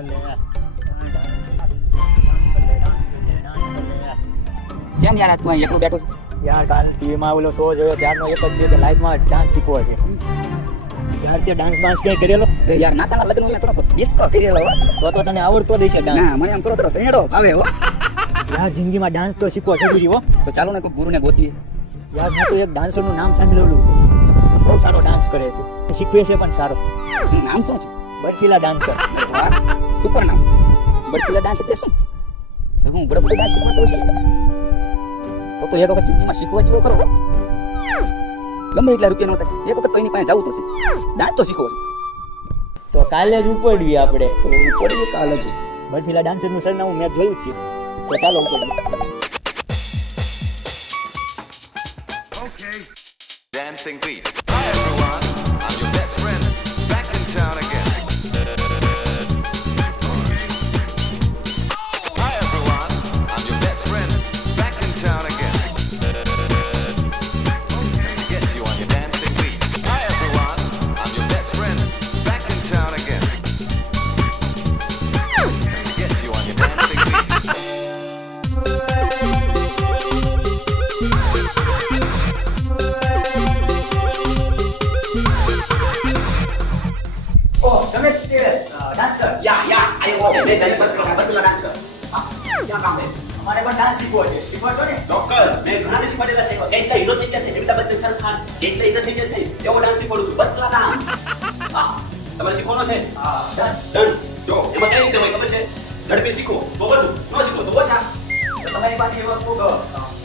कर ले यार, डांस कर ले, डांस कर ले यार। કેમ યાર તું અહીં એકલો બેઠો છે? यार काल टीवी में ओलो शो જોયો ત્યારનો એક જ છે કે લાઈફ માં ડાન્સ શીખવો છે यार। તે ડાન્સ બાન્સ કઈ કરેલો? એ યાર નાતાના લગ્ન માં થોડો ડિસ્કો કરેલો હો. તો તને આવડતો દેશે ડાન્સ? ના મને આમ થોડો થોડો સૈયડો ભાવે હો. यार જિંદગીમાં ડાન્સ તો શીખવો જરૂરી હો। તો ચાલો ને કોઈ ગુરુને ગોતીએ. यार મેં તો એક ડાન્સર નું નામ સાંભળેલું છે, બહુ સારો ડાન્સ કરે છે, શીખવે છે પણ સારો। નામ શું છે? બર્ફીલા ડાન્સર। વાહ સુપર નામ છે. બર્ફીલા ડાન્સ એટલે શું? તો હું બર્ફીલા ડાન્સ શીખવાનો છે. તો એક વખત જિંદગીમાં શીખવા જેવો ખરો. ગમે એટલા રૂપિયા નો થાય એક વખત તો એની પાસે જવું તો છે, ડાન્સ તો શીખવો છે. તો કાલે જ ઉપડીએ આપણે। તો ઉપડીએ કાલે જ. બર્ફીલા ડાન્સર નું સરનામું મેં જોયું જ છે, તો ચાલો ઉપડીએ। Dancing beat. Hi everyone, I'm your best friend, back in town again. Hi everyone, I'm your best friend, back in town again. Let me get you on your dancing beat. Hi everyone, I'm your best friend, back in town again. Let me get you on your dancing beat. તમે dancer? યા આયો બે બર્ફીલા dance કર. હા ક્યાં કામ છે? અમારે પણ ડાન્સ શીખવો છે, શીખવાડો ને? ચોક્કસ મેં ઘણા શીખવાડેલા છે કેટલા હીરો થઈ ગયા છે અમિતાભ બચ્ચન સર ખાન કેટલા હીરો થઈ ગયા છે એવો ડાન્સ શીખવાડું છું બતલા ડાન્સ હા તમારે શીખવાનો છે હા ડન જો એમાં કઈ રીતે હોય ખબર છે ઝડપી શીખો તો બધું ન શીખો તો ઓછા તમારી પાસે એવો કોક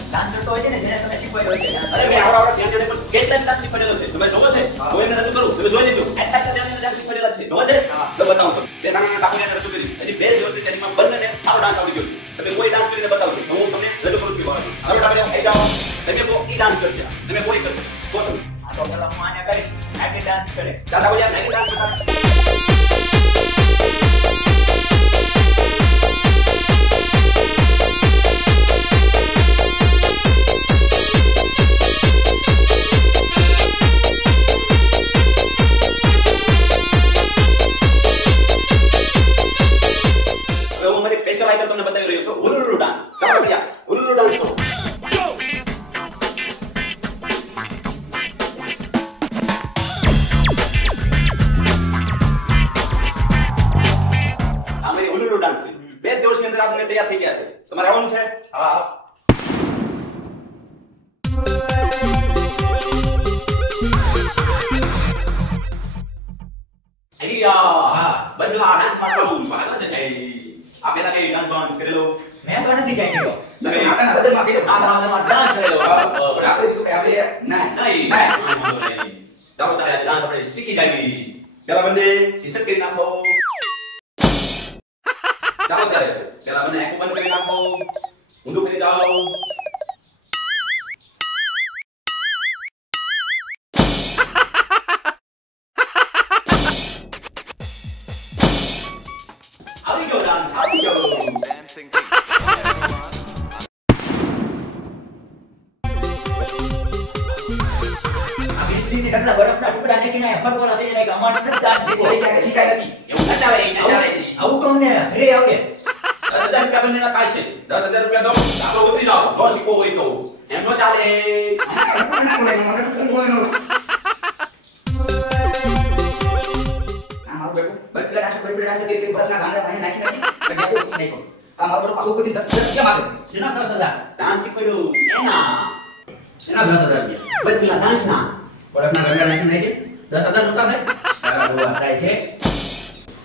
ડાન્સર તો હોય છે ને જેને તમે શીખવાડ્યો હોય છે? અરે મેં આવડા ત્યાં જોડે પણ કેટલા ડાન્સ શીખવાડેલો છે તમે જોવો છે તો એને રજૂ કરું તમે જોઈ લીધું આટલા ડાન્સ શીખવાડેલા છે જોવો છે તો બતાવો છો તે નાના ટાપુને રજૂ કરી એની બે દિવસ છે એમાં બંનેને સારો ડાન્સ આવડી ગયો તમે કોઈ ડાન્સ કરીને બતાવજો તો હું તમને રજૂ કરું છું હવે તમે આવી જાઓ તમે કો ઈ ડાન્સ કરશે તમે કોઈ કરશો તો તમે આ તો પેલા હું આને કરીશ, નાઇટ ડાન્સ કરે। દાદા બોલ્યા નાઇટ ડાન્સ કરતા સ્પેશિયલ આઈટમ તમને બતાવી રહ્યો છું ઉલ્લુ ડાન્સ ચાલો ભૈયા ઉલ્લુ ડાન્સ કરો આ મેરી ઉલ્લુ ડાન્સ છે બે દિવસની અંદર આપણે તૈયાર થઈ ગયા છે તમારે આવવાનું છે હા હા બદલા ડાન્સ માં કરું સ્વાગત છે આ પેલા કે ડાન્સ બાન્સ કરેલો મેં તો નથી કઈ કીધું। તમે આના બદલમાં કીધું આના બદલમાં ડાન્સ કરેલો પણ આપણે શું આપણે ના નહીં ચાલો તારે ડાન્સ આપણે શીખી જાવી પેલા બંને ટી-શર્ટ કરી નાખો ચાલો તારે પેલા બંને આંખો બંધ કરી નાખો ઊંધું કરી જાઓ આવી ગયો ડાન્સ આવી ગયો Dancing beat. Hi everyone. આ વીજળીથી કેટલા બરફના ટુકડા નાખીને ફરફોલા થઈ જાય કે અમારે નથી ડાન્સ શીખવો। શીખાય નથી એવું ન ચાલે ન ચાલે. આવું તો અમને ઘરે આવે। 10,000 રૂપિયા બંનેના થાય છે 10,000 રૂપિયા દો આપણે ઉતરી જાઓ નો શીખવો હોય તો એમ નો ચાલે બર્ફીલા ડાન્સ કે બરફના ગાંડા પાસે નાખી નાખો. આ મારો પાછો ઉપરથી 10,000 કેમ આવે? શેના 10,000 ડાન્સ શીખવાડ્યું એના શેના 10,000 રૂપિયા? બદલા ડાન્સ ના બરફના ગાંડા નાખી નાખી 10,000 જોતા થાય. તારા બહુ આતા છે.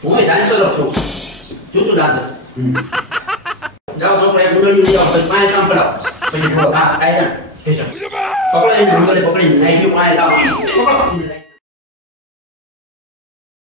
હું ડાન્સર છું ચૂચુ ડાન્સર જાઓ છોકરા એક ડુંગળી લઈ આવો પછી પાણી સામ પડાવો પછી હા કાઈ ના પકડો એને ડુંગળી પકડીને નાખી પાણી સામ પકડો